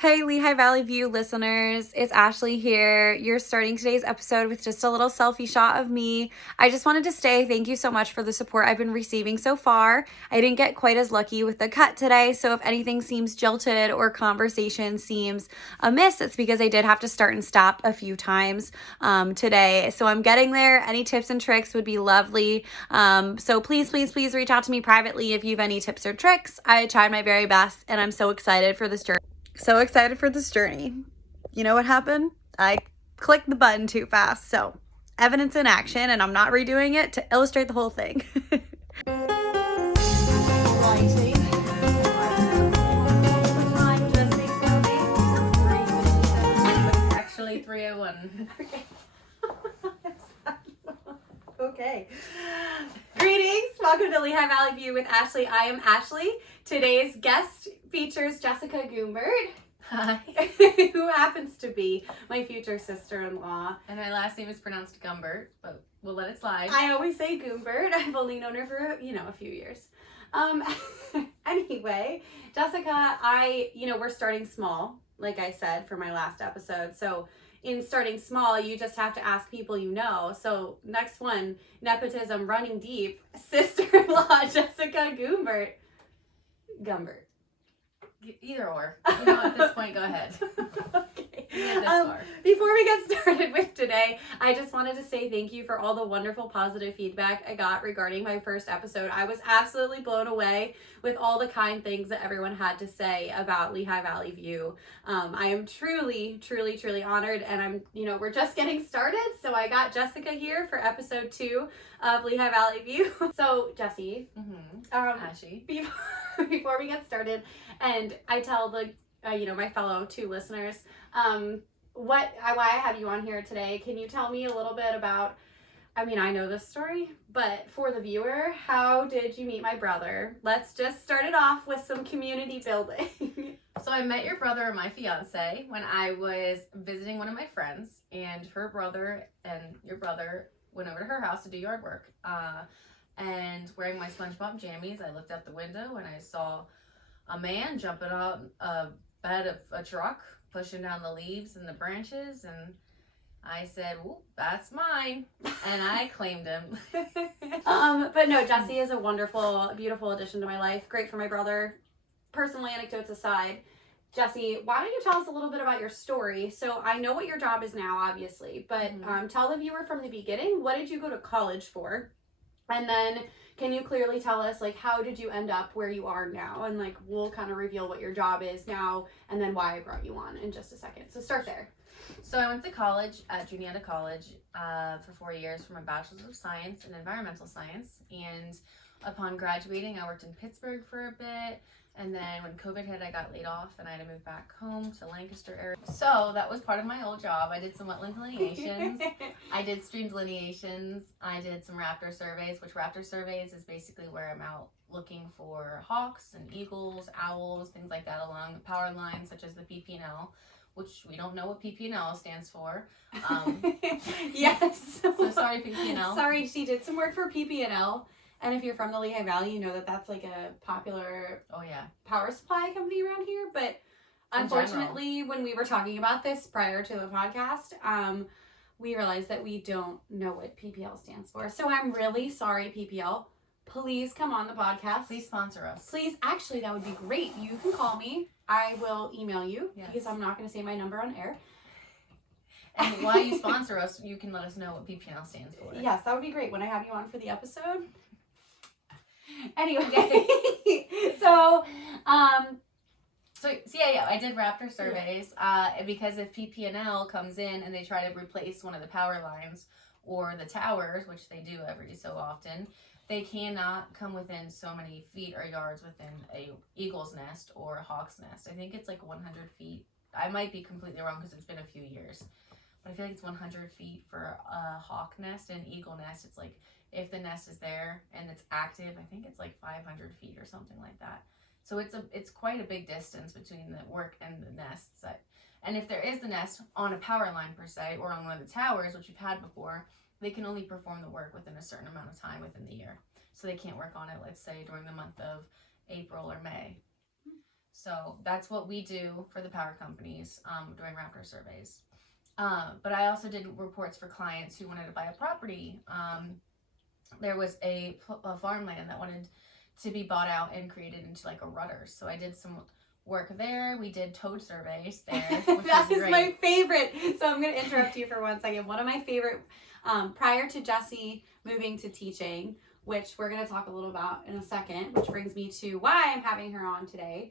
Hey, Lehigh Valley View listeners, it's Ashley here. You're starting today's episode with just a little selfie shot of me. I just wanted to say thank you so much for the support I've been receiving so far. I didn't get quite as lucky with the cut today, so if anything seems jilted or conversation seems amiss, it's because I did have to start and stop a few times today. So I'm getting there. Any tips and tricks would be lovely. So please reach out to me privately if you have any tips or tricks. I tried my very best, and I'm so excited for this journey. You know what happened? I clicked the button too fast. So, evidence in action, and I'm not redoing it to illustrate the whole thing. Actually 3:01. Okay. Greetings. Welcome to Lehigh Valley View with Ashley. I am Ashley. Today's guest features Jessica Gumbert. Hi. Who happens to be my future sister-in-law. And my last name is pronounced Gumbert, but we'll let it slide. I always say Gumbert. I've only known her for, a few years. Anyway, Jessica, we're starting small, like I said, for my last episode. So in starting small, you just have to ask people you know. So next one, nepotism running deep, sister-in-law Jessica Gumbert. Either or. At this point, go ahead. Okay. Before we get started with today, I just wanted to say thank you for all the wonderful positive feedback I got regarding my first episode. I was absolutely blown away with all the kind things that everyone had to say about Lehigh Valley View. I am truly honored, and we're just getting started. So I got Jessica here for episode 2 of Lehigh Valley View. So Jessie, Ashy. Before we get started, and I tell my fellow 2 listeners, why I have you on here today. Can you tell me a little bit about, I know this story, but for the viewer, how did you meet my brother? Let's just start it off with some community building. So I met your brother and my fiance when I was visiting one of my friends, and her brother and your brother went over to her house to do yard work. And wearing my SpongeBob jammies, I looked out the window and I saw a man jumping out a bed of a truck, pushing down the leaves and the branches, and I said, "Well, that's mine," and I claimed him. But no, Jessie is a wonderful, beautiful addition to my life. Great for my brother. Personal anecdotes aside, Jessie, why don't you tell us a little bit about your story? So I know what your job is now, obviously, but tell the viewer from the beginning, what did you go to college for? And then can you clearly tell us, how did you end up where you are now? And, we'll kind of reveal what your job is now and then why I brought you on in just a second. So start there. So I went to college at Juniata College for 4 years for my Bachelor's of Science in Environmental Science. And upon graduating, I worked in Pittsburgh for a bit. And then when COVID hit, I got laid off and I had to move back home to Lancaster area. So that was part of my old job. I did some wetland delineations. I did stream delineations. I did some raptor surveys, which raptor surveys is basically where I'm out looking for hawks and eagles, owls, things like that along the power lines, such as the PP&L, which we don't know what PP&L stands for. Yes. So sorry, PP&L. Sorry, she did some work for PP&L. And if you're from the Lehigh Valley, you know that that's a popular power supply company around here. But unfortunately, when we were talking about this prior to the podcast, we realized that we don't know what PPL stands for. So I'm really sorry, PPL. Please come on the podcast. Please sponsor us. Please, actually, that would be great. You can call me. I will email you because I'm not going to say my number on air. And while you sponsor us, you can let us know what PPL stands for. Yes, that would be great when I have you on for the episode. Anyway, so I did raptor surveys because if PP&L comes in and they try to replace one of the power lines or the towers, which they do every so often, they cannot come within so many feet or yards within a eagle's nest or a hawk's nest. I think it's 100 feet. I might be completely wrong because it's been a few years, but I feel like it's 100 feet for a hawk nest, and eagle nest, it's if the nest is there and it's active, I think it's 500 feet or something like that. So it's quite a big distance between the work and the nests. And if there is the nest on a power line per se, or on one of the towers, which you've had before, they can only perform the work within a certain amount of time within the year. So they can't work on it, let's say, during the month of April or May. So that's what we do for the power companies doing Raptor surveys. But I also did reports for clients who wanted to buy a property. There was a farmland that wanted to be bought out and created into like a rudder. So I did some work there. We did toad surveys there. Which That is great. my favorite. So I'm going to interrupt you for 1 second. One of my favorite, prior to Jessie moving to teaching, which we're going to talk a little about in a second, which brings me to why I'm having her on today.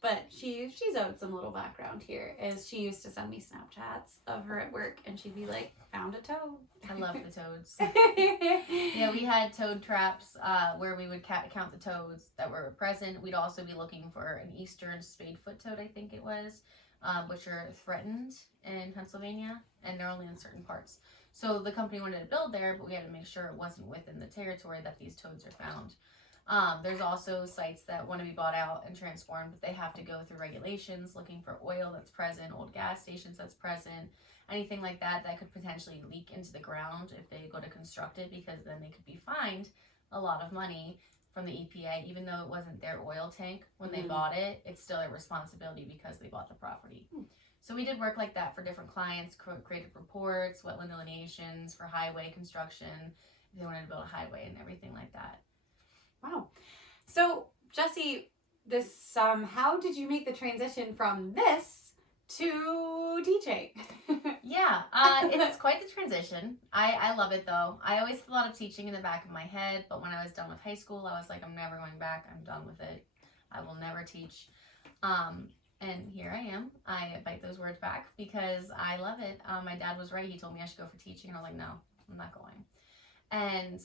But she's owed some little background here, is she used to send me Snapchats of her at work, and she'd be like, found a toad. I love the toads. Yeah, we had toad traps where we would count the toads that were present. We'd also be looking for an eastern spadefoot toad, I think it was, which are threatened in Pennsylvania, and they're only in certain parts. So the company wanted to build there, but we had to make sure it wasn't within the territory that these toads are found. There's also sites that want to be bought out and transformed, but they have to go through regulations, looking for oil that's present, old gas stations that's present, anything like that that could potentially leak into the ground if they go to construct it, because then they could be fined a lot of money from the EPA, even though it wasn't their oil tank when they bought it. It's still their responsibility because they bought the property. So we did work like that for different clients, created reports, wetland delineations for highway construction, if they wanted to build a highway and everything like that. Wow. So, Jessie, this how did you make the transition from this to teaching? Yeah, it's quite the transition. I love it though. I always thought of teaching in the back of my head, but when I was done with high school, I was like, I'm never going back. I'm done with it. I will never teach. And here I am. I bite those words back because I love it. My dad was right. He told me I should go for teaching, and I was like, no, I'm not going. And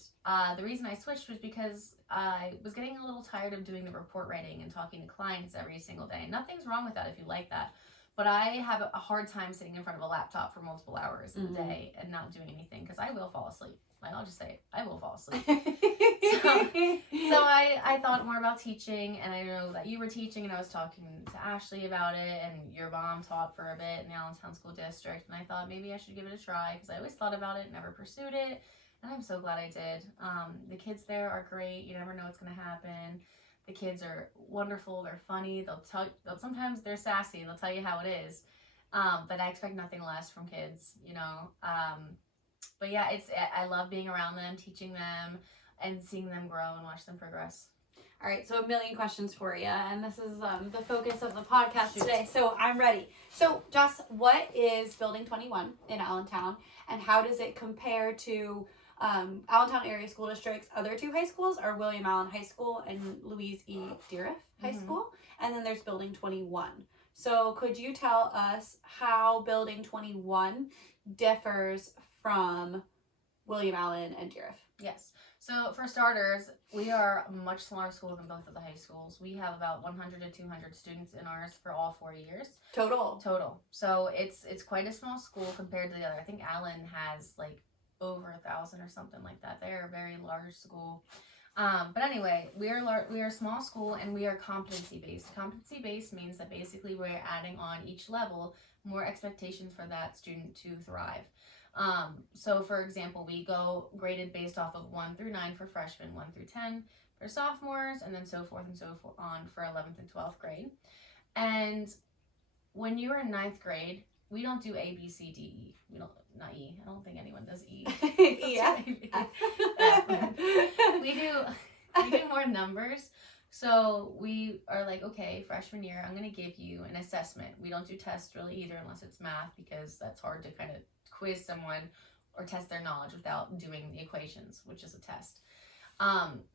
the reason I switched was because I was getting a little tired of doing the report writing and talking to clients every single day. And nothing's wrong with that if you like that. But I have a hard time sitting in front of a laptop for multiple hours in the day and not doing anything, because I will fall asleep. Like, I'll just say it, I will fall asleep. So I thought more about teaching, and I know that you were teaching, and I was talking to Ashley about it, and your mom taught for a bit in the Allentown School District, and I thought maybe I should give it a try, because I always thought about it, never pursued it. And I'm so glad I did. The kids there are great. You never know what's going to happen. The kids are wonderful. They're funny. Sometimes they're sassy. They'll tell you how it is. But I expect nothing less from kids, you know. But yeah, I love being around them, teaching them, and seeing them grow and watch them progress. All right, so a million questions for you, and this is the focus of the podcast today, so I'm ready. So, Jess, what is Building 21 in Allentown, and how does it compare to Allentown Area School District's other two high schools are William Allen High School and Louise E. Deeriff High School, and then there's Building 21. So could you tell us how Building 21 differs from William Allen and Deeriff? Yes. So for starters, we are a much smaller school than both of the high schools. We have about 100 to 200 students in ours for all 4 years. Total. So it's quite a small school compared to the other. I think Allen has like over 1,000 or something like that. They're a very large school. But anyway, we are a small school, and we are competency based. Competency based means that basically we're adding on each level more expectations for that student to thrive. So for example, we go graded based off of 1 through 9 for freshmen, 1 through 10 for sophomores, and then so forth and so on for 11th and 12th grade. And when you're in 9th grade, we don't do A, B, C, D, E. We don't, not E. I don't think anyone does E. Yeah. We do more numbers. So we are like, okay, freshman year, I'm going to give you an assessment. We don't do tests really either unless it's math, because that's hard to kind of quiz someone or test their knowledge without doing the equations, which is a test.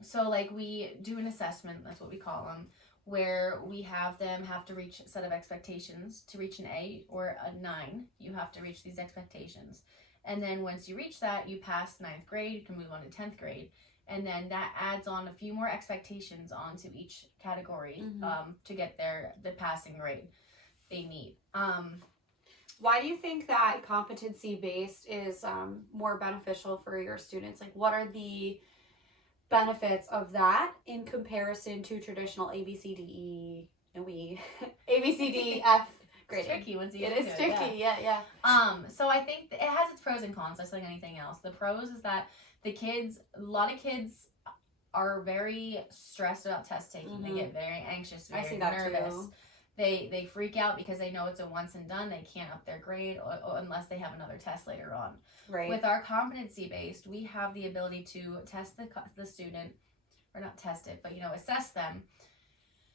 So like we do an assessment, that's what we call them, where we have them have to reach a set of expectations. To reach an 8 or a 9, you have to reach these expectations. And then once you reach that, you pass 9th grade, you can move on to 10th grade. And then that adds on a few more expectations onto each category to get the passing grade they need. Why do you think that competency-based is more beneficial for your students? Like, what are the benefits of that in comparison to traditional A, B, C, D, E, and we, A, B, C, D, F grading? It's tricky once you get into it. It is tricky, yeah. So I think it has its pros and cons, just like anything else. The pros is that a lot of kids are very stressed about test taking. They get very anxious, very I see that nervous. too. They freak out because they know it's a once and done. They can't up their grade or unless they have another test later on. Right. With our competency based, we have the ability to test the student, or not test it, but assess them,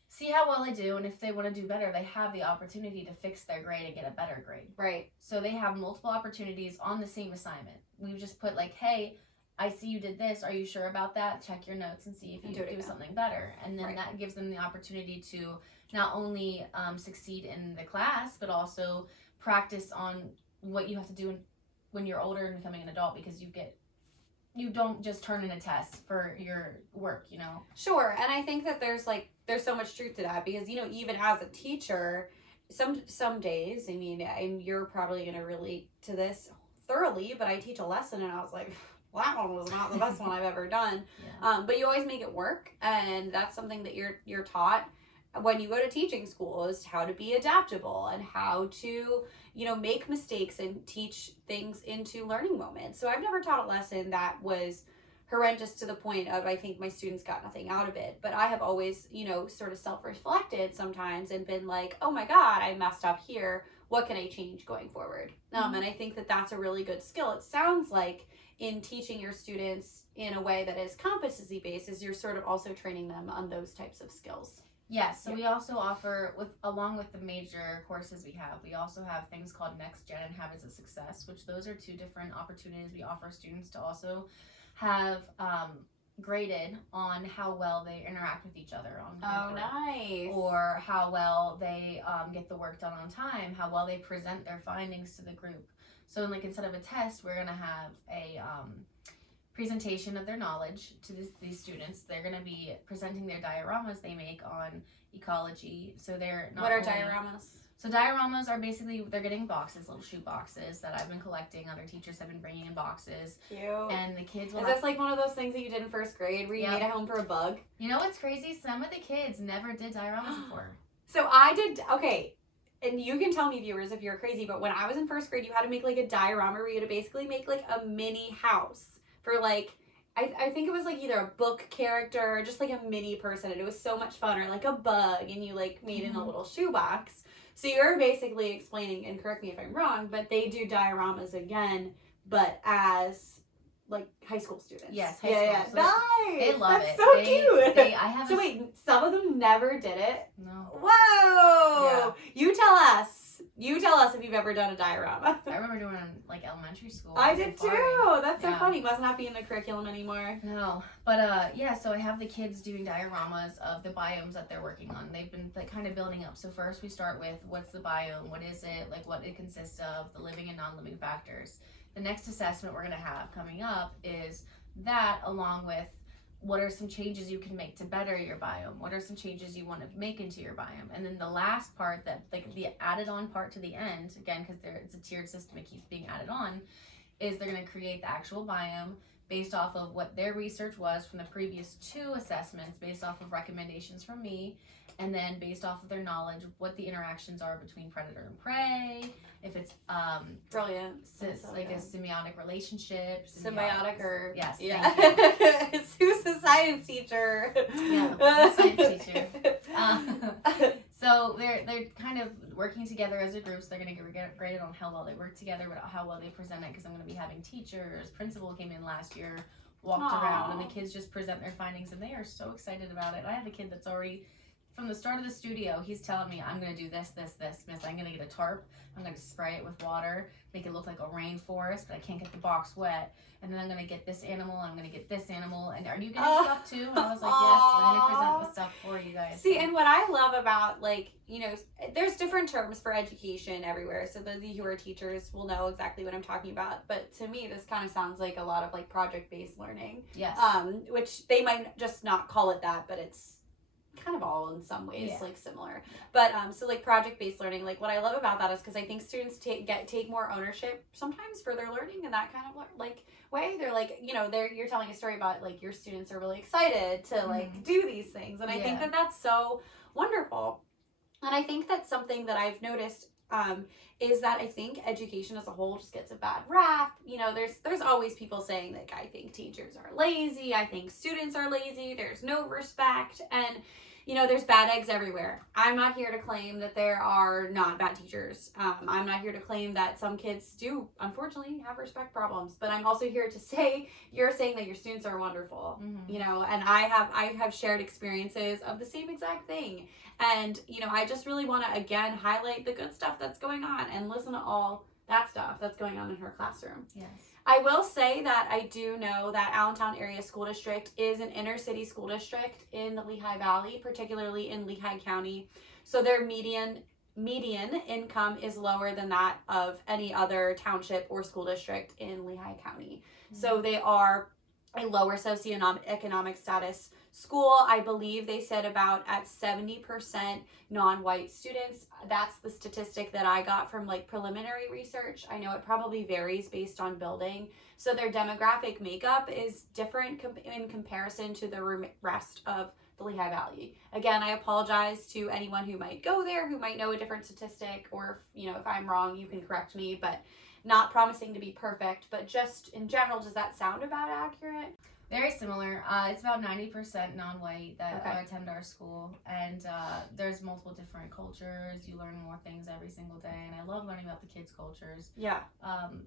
see how well they do, and if they want to do better, they have the opportunity to fix their grade and get a better grade. Right. So they have multiple opportunities on the same assignment. We've just put like, hey, I see you did this. Are you sure about that? Check your notes and see if you do something better. And then that gives them the opportunity to not only succeed in the class, but also practice on what you have to do when you're older and becoming an adult, because you don't just turn in a test for your work, Sure. And I think that there's so much truth to that, because, even as a teacher, some days, and you're probably going to relate to this thoroughly, but I teach a lesson and I was like, well, that one was not the best one I've ever done. Yeah. But you always make it work. And that's something that you're taught when you go to teaching school, is how to be adaptable and how to, make mistakes and teach things into learning moments. So I've never taught a lesson that was horrendous to the point of, I think my students got nothing out of it. But I have always, sort of self-reflected sometimes and been like, oh my God, I messed up here. What can I change going forward? And I think that that's a really good skill. It sounds like in teaching your students in a way that is competency based, is you're sort of also training them on those types of skills. Yes, so we also offer, along with the major courses we also have things called Next Gen and Habits of Success, which those are two different opportunities we offer students to also have graded on how well they interact with each other on homework. Oh, nice. Or how well they get the work done on time, how well they present their findings to the group. So instead of a test, we're going to have a presentation of their knowledge to these students. They're going to be presenting their dioramas they make on ecology. So they're not What are dioramas? So dioramas are basically, they're getting boxes, little shoe boxes that I've been collecting. Other teachers have been bringing in boxes. Cute. And the kids will Is this like one of those things that you did in first grade where you made a home for a bug? You know what's crazy? Some of the kids never did dioramas before. So I did, okay, and you can tell me, viewers, if you're crazy, but when I was in first grade, you had to make a diorama where you had to basically make a mini house for I think it was either a book character or just a mini person, and it was so much fun, or a bug, and you made in a little shoebox. So you're basically explaining, and correct me if I'm wrong, but they do dioramas again, but as high school students. Yes, high school. So nice. They love That's it. so cute. So wait, some of them never did it? No. Whoa. Yeah. You tell us if you've ever done a diorama. I remember doing it in elementary school. I did too. That's so Yeah. funny. Must not be in the curriculum anymore. No, but so I have the kids doing dioramas of the biomes that they're working on. They've been kind of building up. So first we start with, what's the biome? What is it? What it consists of, the living and non-living factors. The next assessment we're going to have coming up is that, along with what are some changes you can make to better your biome? What are some changes you want to make into your biome? And then the last part, that the added on part to the end, again, because it's a tiered system, it keeps being added on, is they're going to create the actual biome based off of what their research was from the previous 2 assessments, based off of recommendations from me, and then based off of their knowledge, what the interactions are between predator and prey, if it's brilliant, a semiotic relationship. Symbiotic or yes, yeah. Who's the science teacher? Yeah, the science teacher. So they're kind of working together as a group. So they're going to get graded on how well they work together, but how well they present it. Because I'm going to be having teachers. Principal came in last year, walked around, and the kids just present their findings, and they are so excited about it. I have a kid that's already, from the start of the studio, he's telling me, I'm going to do this, miss. I'm going to get a tarp. I'm going to spray it with water, make it look like a rainforest, but I can't get the box wet. And then I'm going to get this animal, I'm going to get this animal. And are you getting stuff too? And I was like, yes, we're going to present the stuff for you guys. See, and what I love about, there's different terms for education everywhere. So those of you who are teachers will know exactly what I'm talking about. But to me, this kind of sounds like a lot of project-based learning. Yes. Which they might just not call it that, but it's kind of all in some ways similar. But so project-based learning, what I love about that is because I think students take more ownership sometimes for their learning in that kind of way. They're you're telling a story about your students are really excited to do these things, and I think that that's so wonderful. And I think that's something that I've noticed is that I think education as a whole just gets a bad rap. You know, there's always people saying like, I think teachers are lazy, I think students are lazy, there's no respect, and you know, there's bad eggs everywhere. I'm not here to claim that there are not bad teachers. I'm not here to claim that some kids do, unfortunately, have respect problems. But I'm also here to say, you're saying that your students are wonderful, you know, and I have shared experiences of the same exact thing. And, you know, I just really want to, again, highlight the good stuff that's going on and listen to all that stuff that's going on in her classroom. Yes. I will say that I do know that Allentown Area School District is an inner city school district in the Lehigh Valley, particularly in Lehigh County. So their median income is lower than that of any other township or school district in Lehigh County. So they are a lower socioeconomic status school. I believe they said about at 70% non-white students. That's the statistic that I got from like preliminary research. I know it probably varies based on building. So their demographic makeup is different in comparison to the rest of the Lehigh Valley. Again, I apologize to anyone who might go there, who might know a different statistic, or you know, if I'm wrong, you can correct me, but not promising to be perfect. But just in general, does that sound about accurate? Very similar. It's about 90% non-white that attend our school, and there's multiple different cultures. You learn more things every single day, and I love learning about the kids' cultures. Yeah.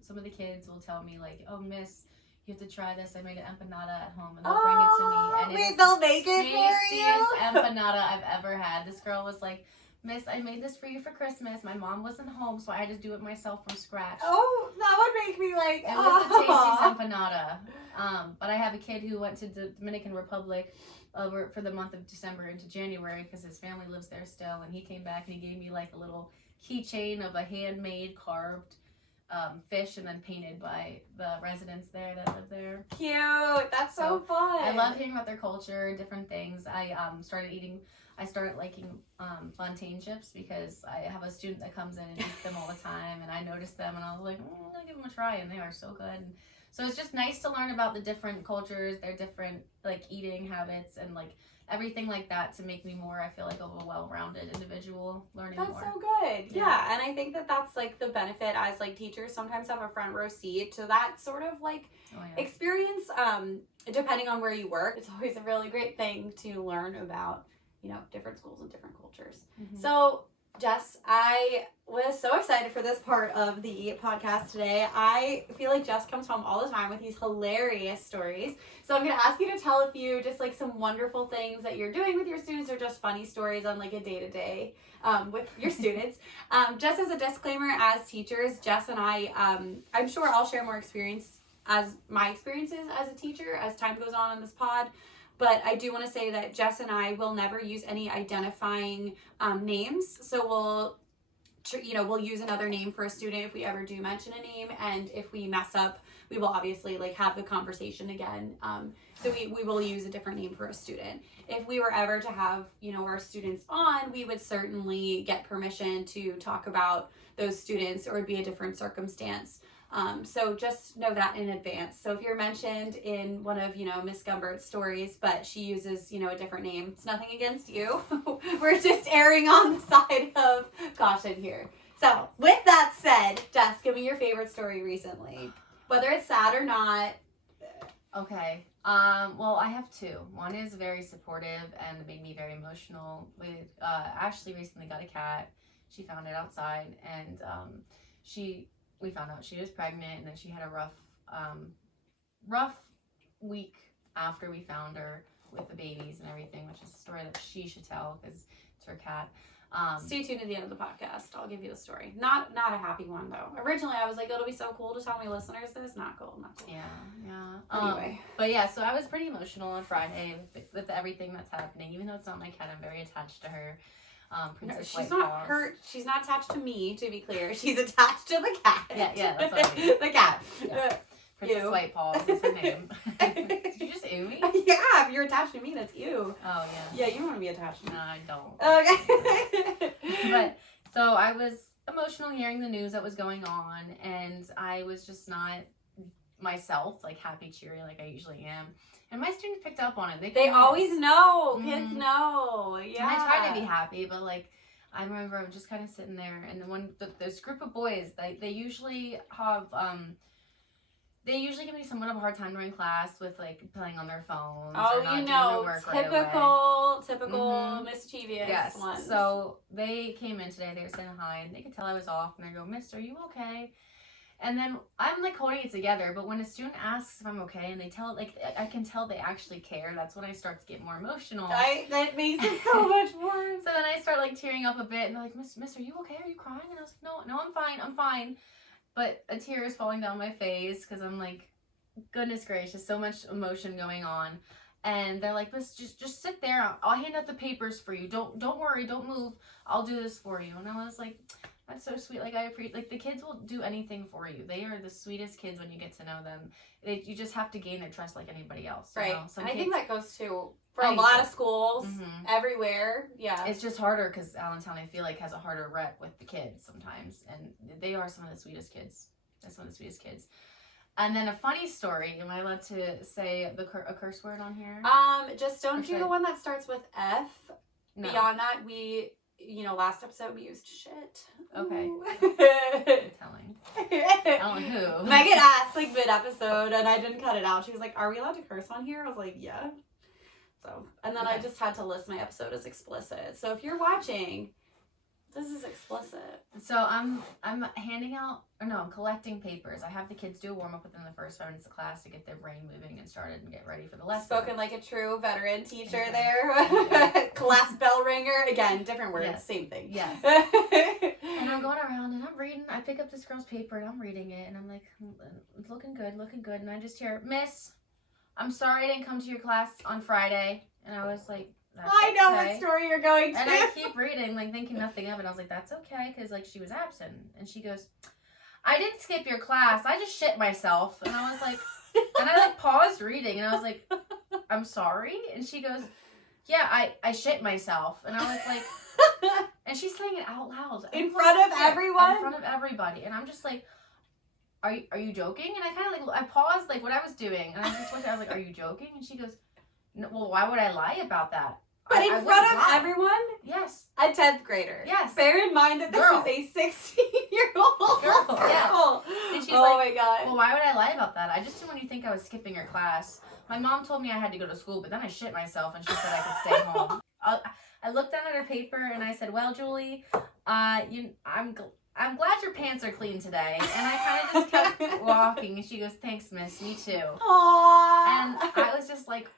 Some of the kids will tell me like, "Oh, Miss, you have to try this. I made an empanada at home," and they'll bring it to me. And wait, they'll make it for you? Tastiest empanada I've ever had. This girl was like, "Miss, I made this for you for Christmas. My mom wasn't home, so I just do it myself from scratch." Oh, that would make me like, it was the tastiest empanada. But I have a kid who went to the Dominican Republic for the month of December into January because his family lives there still, and he came back and he gave me like a little keychain of a handmade carved fish and then painted by the residents there that live there. Cute. That's so fun. I love hearing about their culture, different things. I started liking plantain chips because I have a student that comes in and eats them all the time, and I noticed them and I was like, I'll give them a try, and they are so good. So it's just nice to learn about the different cultures, their different like eating habits and like everything like that to make me more, I feel like, of a well-rounded individual learning more. That's so good. Yeah. And I think that that's like the benefit as like teachers sometimes have a front row seat to that sort of like experience. Depending on where you work, it's always a really great thing to learn about, you know, different schools and different cultures. So Jess, I was so excited for this part of the podcast today. I feel like Jess comes home all the time with these hilarious stories. So I'm going to ask you to tell a few just like some wonderful things that you're doing with your students or just funny stories on like a day-to-day with your students. Just as a disclaimer, as teachers, Jess and I, I'm sure I'll share more experiences as a teacher as time goes on in this pod. But I do want to say that Jess and I will never use any identifying names. So we'll use another name for a student if we ever do mention a name. And if we mess up, we will obviously like have the conversation again. So we will use a different name for a student. If we were ever to have, you know, our students on, we would certainly get permission to talk about those students, or it would be a different circumstance. So just know that in advance. So if you're mentioned in one of, you know, Miss Gumbert's stories, but she uses, you know, a different name, it's nothing against you. We're just erring on the side of caution here. So with that said, Jess, give me your favorite story recently, whether it's sad or not. Okay. Well, I have two. One is very supportive and made me very emotional. Ashley recently got a cat. She found it outside, and we found out she was pregnant, and then she had a rough week after we found her with the babies and everything, which is a story that she should tell because it's her cat. Stay tuned to the end of the podcast. I'll give you the story. Not a happy one though. Originally, I was like, it'll be so cool to tell my listeners this. Not cool. Yeah. Anyway. But yeah, so I was pretty emotional on Friday with everything that's happening. Even though it's not my cat, I'm very attached to her. Princess she's White not Paws. her. She's not attached to me, to be clear. She's attached to the cat. Yeah, that's what I mean. The cat. Yeah. Princess White Paws is her name. Did you just ew me? Yeah, if you're attached to me, that's you. Oh, yeah. Yeah, you want to be attached to me. No, I don't. Okay. But, so I was emotional hearing the news that was going on, and I was just not myself, like happy, cheery, like I usually am. And my students picked up on it. They always know. Kids know. Yeah. And I try to be happy, but like, I remember I was just kind of sitting there, and then when this group of boys, they usually have they usually give me somewhat of a hard time during class with like playing on their phones. Oh, or not you doing know, their work typical mischievous yes. ones. So they came in today. They were saying hi, and they could tell I was off. And I go, "Miss, are you okay?" And then I'm like holding it together. But when a student asks if I'm okay, and they tell like I can tell they actually care. That's when I start to get more emotional. That makes it so much worse. So then I start like tearing up a bit, and they're like, "Miss, are you okay? Are you crying?" And I was like, "No, I'm fine." But a tear is falling down my face because I'm like, goodness gracious, so much emotion going on. And they're like, "Miss, just sit there. I'll hand out the papers for you. Don't worry, don't move. I'll do this for you." And I was like, that's so sweet. Like I appreciate, like the kids will do anything for you. They are the sweetest kids when you get to know them. You just have to gain their trust like anybody else. Right. Some and I kids, think that goes to for a lot of schools everywhere. Yeah. It's just harder because Allentown, I feel like, has a harder rep with the kids sometimes, and they are some of the sweetest kids. They're some of the sweetest kids. And then a funny story. Am I allowed to say a curse word on here? Just don't do the one that starts with F. No. Beyond that, last episode we used shit. Okay. I'm telling. I don't know who. Megan asked like mid-episode, and I didn't cut it out. She was like, "Are we allowed to curse on here?" I was like, "Yeah." So, and then I just had to list my episode as explicit. So if you're watching, this is explicit. So I'm handing out, I'm collecting papers. I have the kids do a warm-up within the first 5 minutes of class to get their brain moving and started and get ready for the lesson. Spoken like a true veteran teacher there. Class bell ringer. Again, different words, yes. Same thing. Yes. And I'm going around and I'm reading. I pick up this girl's paper and I'm reading it and I'm like, looking good. And I just hear, "Miss, I'm sorry I didn't come to your class on Friday." And I was like, I know what story you're going to. And I keep reading, like thinking nothing of it. I was like, that's okay, because like she was absent. And she goes, "I didn't skip your class. I just shit myself." And I was like, and I like paused reading, and I was like, "I'm sorry." And she goes, "Yeah, I shit myself." And I was like, and she's saying it out loud in front of everyone, in front of everybody, and I'm just like, Are you joking?" And I kind of like I paused like what I was doing, and I just looked at her, I was like, "Are you joking?" And she goes, "No, well, why would I lie about that?" But in front of everyone? Yes. A 10th grader. Yes. Bear in mind that this is a 16-year-old girl. Yes. And she's my God. "Well, why would I lie about that? I just didn't want you to think I was skipping your class. My mom told me I had to go to school, but then I shit myself and she said I could stay home." I looked down at her paper and I said, "Well, Julie, I'm glad your pants are clean today." And I kind of just kept walking, and she goes, "Thanks, miss. Me too." Aww. And I was just like,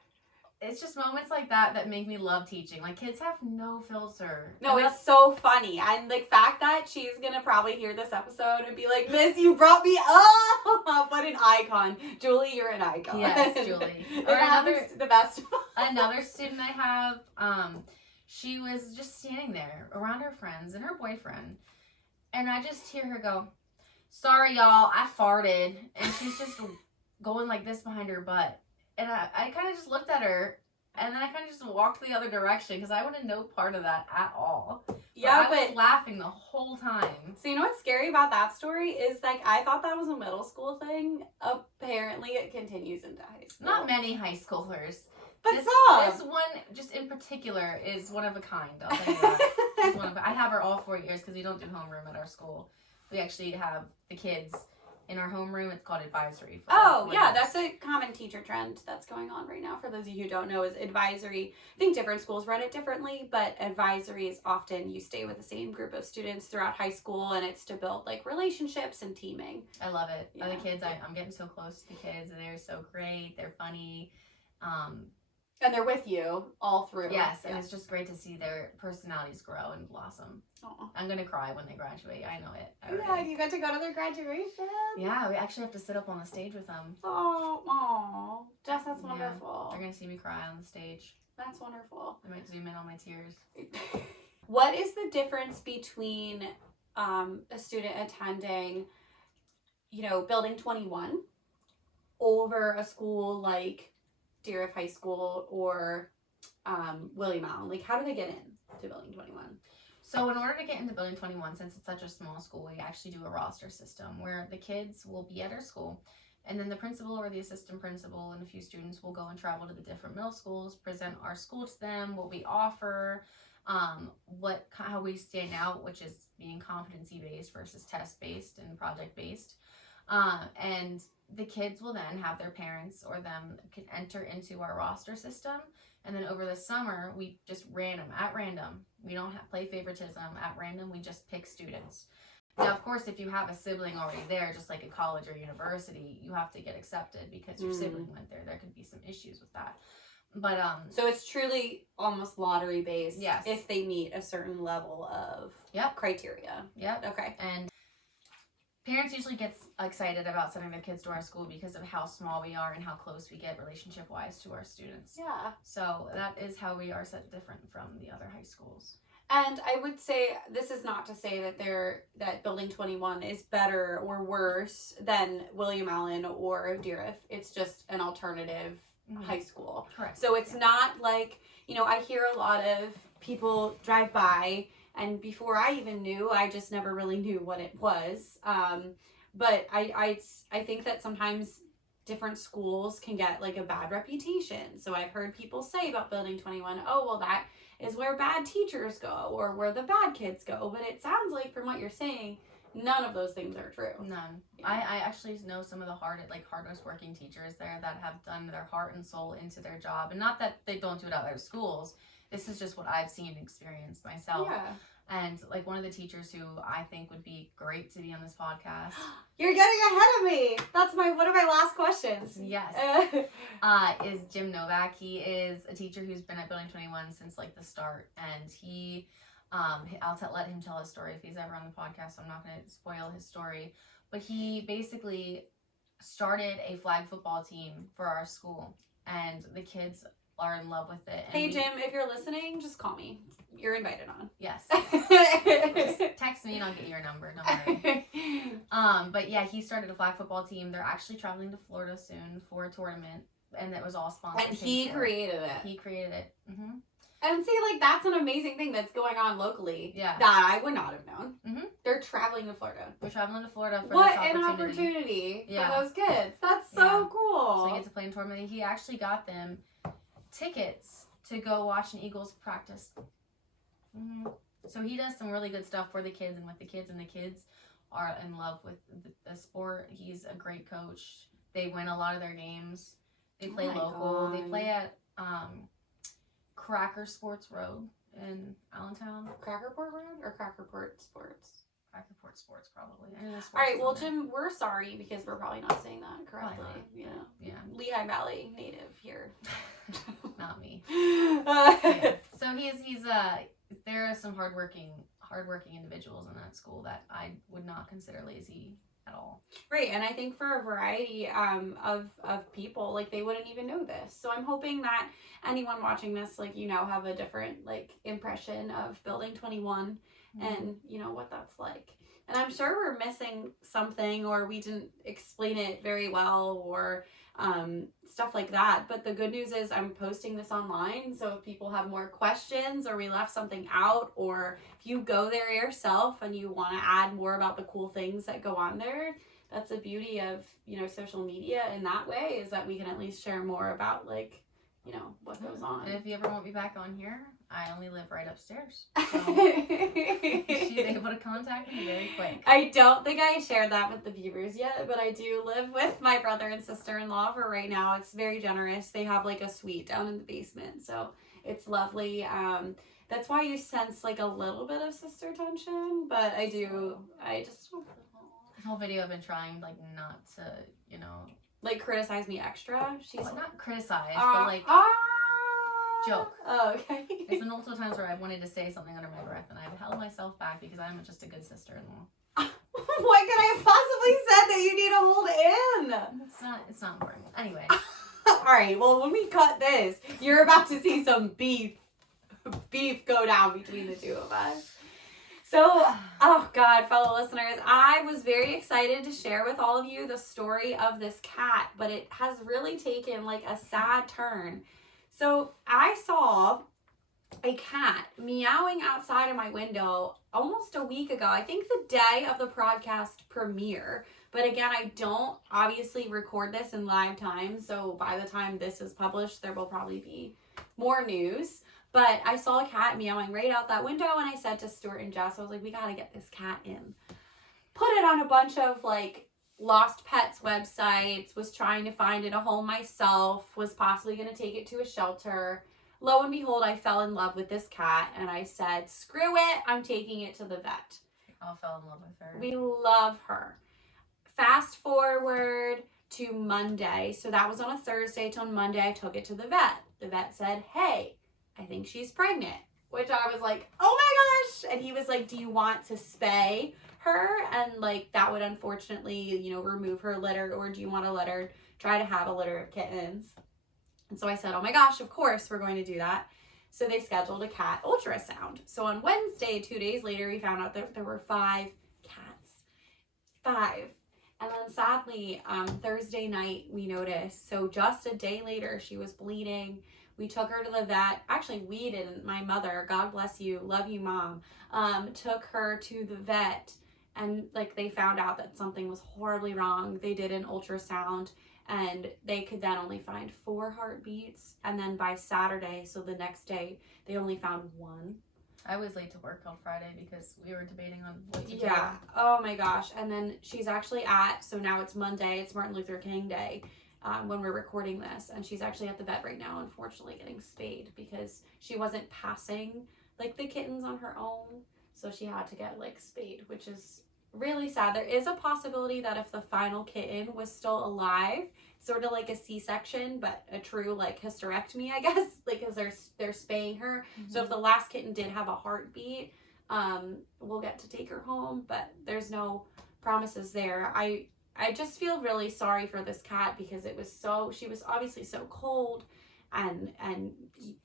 it's just moments like that make me love teaching. Like, kids have no filter. No, it's so funny. And the fact that she's going to probably hear this episode and be like, "Miss, you brought me up." What an icon. Julie, you're an icon. Yes, Julie. Or the best. Another student I have, she was just standing there around her friends and her boyfriend. And I just hear her go, "Sorry, y'all, I farted." And she's just going like this behind her butt. And I kind of just looked at her, and then I kind of just walked the other direction because I wanted no part of that at all. Yeah, I was laughing the whole time. So you know what's scary about that story is like I thought that was a middle school thing. Apparently, it continues into high school. Not many high schoolers. But this one, just in particular, is one of a kind. I'll tell you that. I have her all 4 years because we don't do homeroom at our school. We actually have the kids in our homeroom. It's called advisory. That's a common teacher trend that's going on right now. For those of you who don't know, is advisory. I think different schools run it differently, but advisory is often you stay with the same group of students throughout high school, and it's to build like relationships and teaming. I love it. Yeah. The kids, I'm getting so close to the kids, and they're so great. They're funny. And they're with you all through. Yes, and it's just great to see their personalities grow and blossom. Aww. I'm going to cry when they graduate. I know it. Yeah, you got to go to their graduation. Yeah, we actually have to sit up on the stage with them. Oh, Jess, that's wonderful. They're going to see me cry on the stage. That's wonderful. I might zoom in on my tears. What is the difference between a student attending, Building 21 over a school like Deer High School or William Allen? Like, how do they get in to Building 21? So in order to get into Building 21, since it's such a small school, we actually do a roster system where the kids will be at our school, and then the principal or the assistant principal and a few students will go and travel to the different middle schools, present our school to them, what we offer, how we stand out, which is being competency based versus test based and project based. And the kids will then have their parents or them can enter into our roster system. And then over the summer, we just at random. We don't play favoritism at random. We just pick students. Now, of course, if you have a sibling already there, just like a college or university, you have to get accepted because your sibling went there. There could be some issues with that. But so it's truly almost lottery based. Yes. If they meet a certain level of criteria. Yep. Okay. And parents usually get excited about sending their kids to our school because of how small we are and how close we get relationship wise to our students. Yeah. So that is how we are set different from the other high schools. And I would say, this is not to say that Building 21 is better or worse than William Allen or Deeriff. It's just an alternative high school. Correct. So it's not like, I hear a lot of people drive by, and before I even knew, I just never really knew what it was. But I think that sometimes different schools can get like a bad reputation. So I've heard people say about Building 21, oh, well, that is where bad teachers go or where the bad kids go. But it sounds like from what you're saying, none of those things are true. None. Yeah. I actually know some of the hardest working teachers there that have done their heart and soul into their job. And not that they don't do it at other schools. This is just what I've seen and experienced myself. Yeah. And like one of the teachers who I think would be great to be on this podcast. You're getting ahead of me. That's one of my last questions. Yes. Is Jim Novak. He is a teacher who's been at Building 21 since like the start. And he, let him tell his story if he's ever on the podcast. So I'm not going to spoil his story. But he basically started a flag football team for our school. And the kids are in love with it. And hey, Jim, if you're listening, just call me. You're invited on. Yes. Just text me and I'll get your number. Don't worry. But yeah, he started a flag football team. They're actually traveling to Florida soon for a tournament, and it was all sponsored. And he created it. He created it. Mm-hmm. And see, like, that's an amazing thing that's going on locally. Yeah. That I would not have known. Mm-hmm. They're traveling to Florida. We're traveling to Florida for what this opportunity. An opportunity for those kids. That's so cool. So he gets to play in tournament. He actually got them tickets to go watch an Eagles practice. Mm-hmm. So he does some really good stuff for the kids and with the kids, and the kids are in love with the sport. He's a great coach. They win a lot of their games. They play local. They play at Cracker Sports Road in Allentown. Crackerport Road or Crackerport Sports? Crackerport Sports, probably. All right, well, Jim, we're sorry because we're probably not saying that correctly. Yeah. Lehigh Valley native here. Not me. Yeah. So he's there are some hardworking individuals in that school that I would not consider lazy at all. Right, and I think for a variety of people, like, they wouldn't even know this. So I'm hoping that anyone watching this, like, have a different, like, impression of Building 21 and, what that's like. And I'm sure we're missing something, or we didn't explain it very well, or stuff like that. But the good news is I'm posting this online, so if people have more questions or we left something out, or if you go there yourself and you want to add more about the cool things that go on there, that's the beauty of social media in that way, is that we can at least share more about, like, what goes on. And if you ever want me back on here, I only live right upstairs. So she's able to contact me very quick. I don't think I shared that with the viewers yet, but I do live with my brother and sister-in-law for right now. It's very generous. They have like a suite down in the basement, so it's lovely. That's why you sense like a little bit of sister tension, but I just This whole video I've been trying like not to, like criticize me extra. She's not criticize, but like joke. Oh, okay. There's been multiple times where I wanted to say something under my breath and I've held myself back because I'm just a good sister-in-law. What could I have possibly said that you need to hold in? It's not important. Anyway. All right, well, when we cut this, you're about to see some beef go down between the two of us. So, oh God, fellow listeners, I was very excited to share with all of you the story of this cat, but it has really taken like a sad turn. So I saw a cat meowing outside of my window almost a week ago. I think the day of the podcast premiere. But again, I don't obviously record this in live time. So by the time this is published, there will probably be more news. But I saw a cat meowing right out that window, and I said to Stuart and Jess, I was like, we got to get this cat in. Put it on a bunch of like lost pets websites, was trying to find it a home myself, was possibly going to take it to a shelter. Lo and behold, I fell in love with this cat, and I said, screw it, I'm taking it to the vet. We all fell in love with her. We love her. Fast forward to Monday. So that was on a Thursday. Till Monday, I took it to the vet. The vet said, hey, I think she's pregnant, which I was like, oh my gosh. And he was like, do you want to spay her? And like, that would unfortunately, you know, remove her litter, or do you want to let her try to have a litter of kittens? And so I said, oh my gosh, of course we're going to do that. So they scheduled a cat ultrasound. So on Wednesday, 2 days later, we found out that there were 5 cats. 5. And then sadly, Thursday night, we noticed, so just a day later, she was bleeding. We took her to the vet. Actually, we didn't. My mother, God bless you, love you, Mom, took her to the vet, and like they found out that something was horribly wrong. They did an ultrasound, and they could then only find 4 heartbeats. And then by Saturday, so the next day, they only found 1. I was late to work on Friday because we were debating on what to do. Yeah. Oh my gosh. And then she's actually so now it's Monday, it's Martin Luther King Day when we're recording this. And she's actually at the vet right now, unfortunately, getting spayed because she wasn't passing like the kittens on her own. So she had to get like spayed, which is really sad. There is a possibility that if the final kitten was still alive, sort of like a C-section, but a true like hysterectomy, I guess, like because they're spaying her. Mm-hmm. So if the last kitten did have a heartbeat, we'll get to take her home, but there's no promises there. I just feel really sorry for this cat because she was obviously so cold, and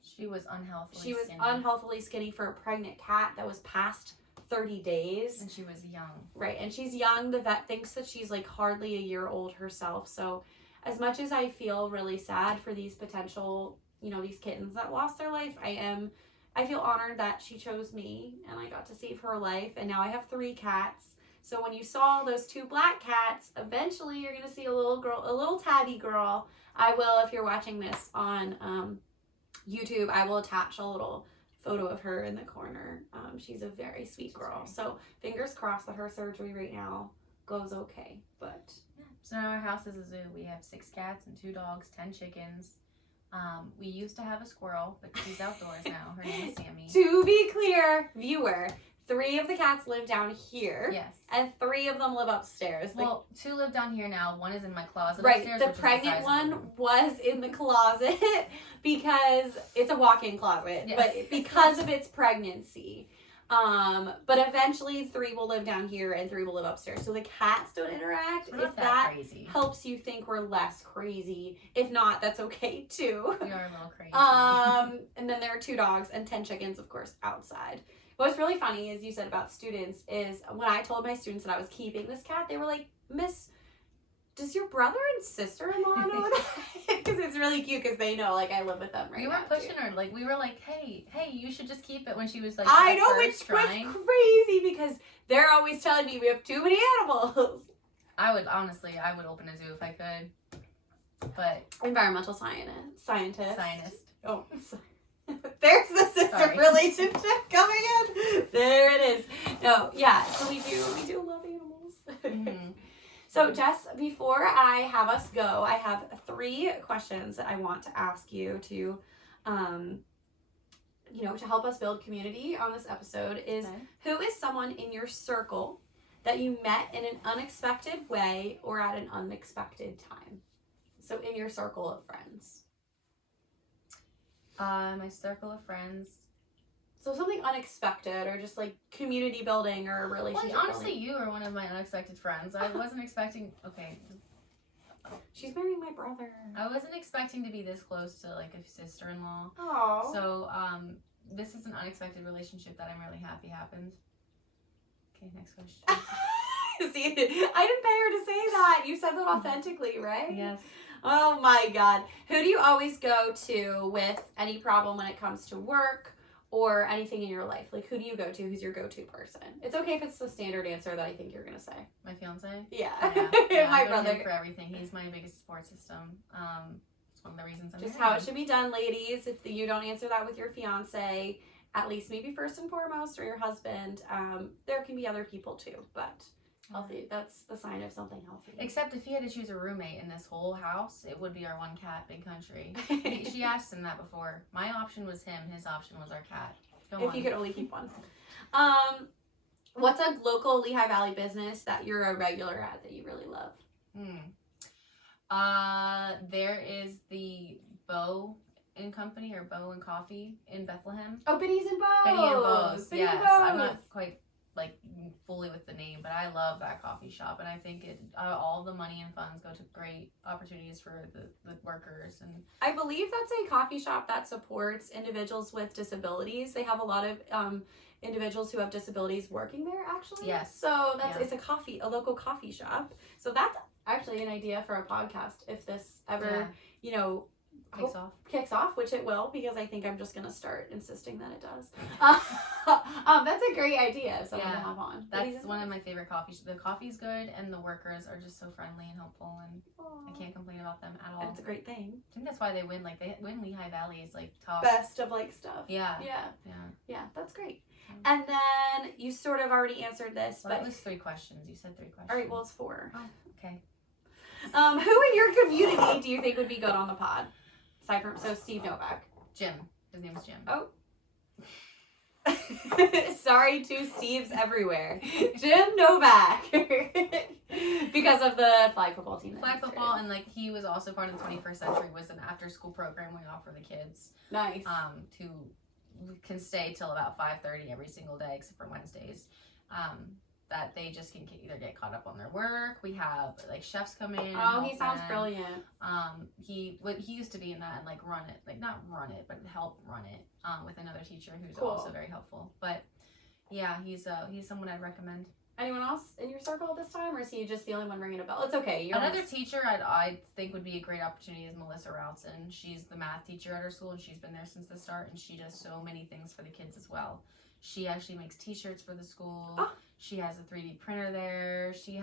she was unhealthily skinny. Unhealthily skinny for a pregnant cat that was past 30 days. And she was young. Right, and she's young. The vet thinks that she's like hardly a year old herself. So as much as I feel really sad for these potential, these kittens that lost their life, I feel honored that she chose me and I got to save her life. And now I have 3 cats. So when you saw those 2 black cats, eventually you're going to see a little tabby girl. I will, if you're watching this on YouTube, I will attach a little photo of her in the corner. She's a very sweet girl. So fingers crossed that her surgery right now goes okay. But yeah. So now our house is a zoo. We have 6 cats and 2 dogs, 10 chickens. We used to have a squirrel, but she's outdoors now. Her name is Sammy. To be clear, viewer, 3 of the cats live down here. Yes. And 3 of them live upstairs. Well, 2 live down here now. 1 is in my closet right, upstairs. the pregnant one was in the closet because it's a walk-in closet. Yes. But because of its pregnancy. But eventually 3 will live down here and 3 will live upstairs. So the cats don't interact. If that crazy. Helps you think we're less crazy. If not, that's okay too. We are a little crazy. And then there are 2 dogs and 10 chickens, of course, outside. What's really funny is you said about students is when I told my students that I was keeping this cat, they were like, Miss, does your brother and sister-in-law know that? Because it's really cute because they know, like, I live with them right now. We were pushing her. Like, we were like, hey, you should just keep it when she was, like, I know, which was crazy because they're always telling me we have too many animals. I would open a zoo if I could. But environmental scientist. Oh, there's the sister relationship coming in. There it is. No, yeah. So we do love animals. Mm-hmm. So Jess, before I have us go, I have 3 questions that I want to ask you to, to help us build community on this episode. Is okay. Who is someone in your circle that you met in an unexpected way or at an unexpected time? So in your circle of friends. My circle of friends. So something unexpected or just like community building or a relationship Well, honestly, building. you are one of my unexpected friends. I wasn't expecting... Okay. She's marrying my brother. I wasn't expecting to be this close to like a sister-in-law. Oh. So, this is an unexpected relationship that I'm really happy happened. Okay, next question. See, I didn't pay her to say that. You said that authentically, right? Yes. Oh my God. Who do you always go to with any problem when it comes to work or anything in your life? Like, who do you go to? Who's your go-to person? It's okay if it's the standard answer that I think you're going to say. My fiance? Yeah. Yeah My I go to brother. him for everything. He's my biggest support system. It's one of the reasons I'm Just married. how it should be done, ladies. If you don't answer that with your fiance, at least maybe first and foremost, or your husband, there can be other people too, but healthy. That's the sign of something healthy. Except if he had to choose a roommate in this whole house, it would be our one cat, Big Country. She asked him that before. My option was him. His option was our cat. If you could only keep one. What's a local Lehigh Valley business that you're a regular at that you really love? There is the Bow and Company, or Bow and Coffee in Bethlehem. Oh, Biddies and Bows. Biddy and Bows. Biddy Yes, and Bows. I'm not quite like fully with the name, but I love that coffee shop, and I think all the money and funds go to great opportunities for the workers. And I believe that's a coffee shop that supports individuals with disabilities. They have a lot of individuals who have disabilities working there, actually. Yes. So it's a local coffee shop. So that's actually an idea for a podcast if this ever, kicks off, which it will, because I think I'm just going to start insisting that it does. That's a great idea of someone to have on. That's one of my favorite coffees. The coffee's good, and the workers are just so friendly and helpful, and I can't complain about them at all. It's a great thing. I think that's why they win. Like, they win Lehigh Valley's like top best of like stuff. Yeah. That's great. And then you sort of already answered this, well, but it was 3 questions. You said 3 questions. All right, well, it's 4. Oh, okay. Who in your community do you think would be good on the pod? Aside from Steve Novak. Jim. His name is Jim. Oh. Sorry to Steves everywhere. Jim Novak. Because of the flag football team. Flag football, and like he was also part of the 21st Century, was an after school program we offer the kids. Nice. To can stay till about 5:30 every single day except for Wednesdays. That they just can either get caught up on their work. We have like chefs come in. Oh, he sounds brilliant. He used to be in that and like run it, like not run it, but help run it with another teacher who's cool. also very helpful. But yeah, he's someone I'd recommend. Anyone else in your circle this time, or is he just the only one ringing a bell? It's okay. Another teacher I think would be a great opportunity is Melissa Routson. She's the math teacher at our school, and she's been there since the start, and she does so many things for the kids as well. She actually makes t-shirts for the school. Oh. She has a 3D printer there. She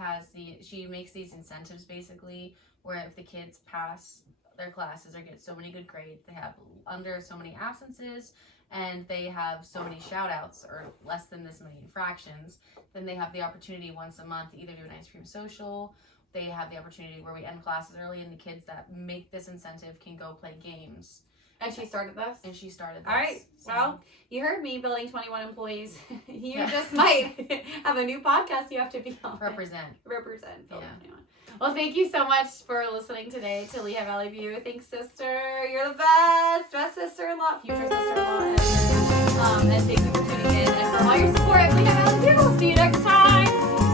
makes these incentives basically where if the kids pass their classes or get so many good grades, they have under so many absences, and they have so many shout outs or less than this many infractions, then they have the opportunity once a month to either do an ice cream social. They have the opportunity where we end classes early, and the kids that make this incentive can go play games. And she started this? And she started this. All right. So. Well, you heard me, Building 21 employees. You just might have a new podcast you have to be on. Represent. Building 21. Well, thank you so much for listening today to Lehigh Valley View. Thanks, sister. You're the best. Best sister-in-law, future sister-in-law ever. And thank you for tuning in and for all your support at Lehigh Valley View. See you next time.